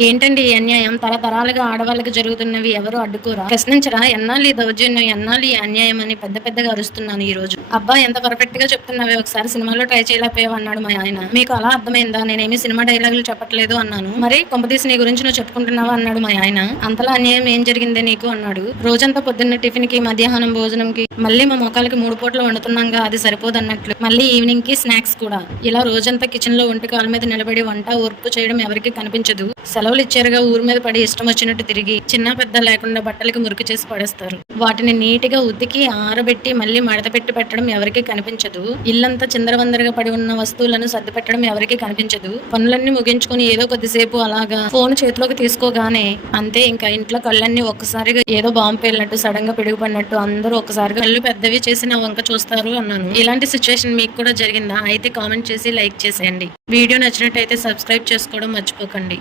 ఏంటండి ఈ అన్యాయం? తరతరాలుగా ఆడవాళ్ళకి జరుగుతున్నవి ఎవరు అడ్డుకోరా? ప్రశ్నించరా? ఎన్నాళ్ళు ఈ దౌర్జన్యం ఎన్నాళ్ళు ఈ అన్యాయం అని పెద్ద పెద్దగా అరుస్తున్నాను ఈ రోజు. అబ్బా ఎంత పర్ఫెక్ట్గా చెప్తున్నావే. ఒకసారి సినిమాలో ట్రై చేయలేకపోయావు అన్నాడు మా ఆయన. మీకు అలా అర్థమైందా? నేనేమి సినిమా డైలాగులు చెప్పట్లేదు అన్నాను. మరి కొంపతీసి నీ గురించి నువ్వు చెప్పుకుంటున్నావా అన్నాడు మా ఆయన. అంతలా అన్యాయం ఏం జరిగిందే నీకు అన్నాడు. రోజంతా పొద్దున్న టిఫిన్కి మధ్యాహ్నం భోజనంకి మళ్ళీ మా మొక్కలకి మూడు పూటలు వండుతున్నాగా అది సరిపోదన్నట్లు. మళ్ళీ ఈవినింగ్కి స్నాక్స్ కూడా. ఇలా రోజంతా కిచెన్లో ఒంటి కాలు మీద నిలబడి వంట ఓర్పు చేయడం ఎవరికి కనిపించదు. సెలవులు ఇచ్చారుగా ఊరి మీద పడి ఇష్టం వచ్చినట్టు తిరిగి చిన్న పెద్ద లేకుండా బట్టలకి మురికి చేసి పడేస్తారు. వాటిని నీటిగా ఉతికి ఆరబెట్టి మళ్ళీ మడత పెట్టి పెట్టడం ఎవరికి కనిపించదు. ఇల్లంతా చిందరవందరగా పడి ఉన్న వస్తువులను సర్ది పెట్టడం ఎవరికి కనిపించదు. పనులన్నీ ముగించుకొని ఏదో కొద్దిసేపు అలాగా ఫోన్ చేతిలోకి తీసుకోగానే అంతే ఇంకా ఇంట్లో కళ్ళన్నీ ఒక్కసారిగా ఏదో బాంబు పేలినట్టు సడన్గా పిడుగుపడినట్టు అందరూ ఒక్కసారిగా కళ్ళు పెద్దవి చేసి నా వంక చూస్తారు అన్నాను. ఇలాంటి సిచ్యువేషన్ మీకు కూడా జరిగిందా? అయితే కామెంట్ చేసి లైక్ చేసేయండి. వీడియో నచ్చినట్టయితే సబ్స్క్రైబ్ చేసుకోవడం మర్చిపోకండి.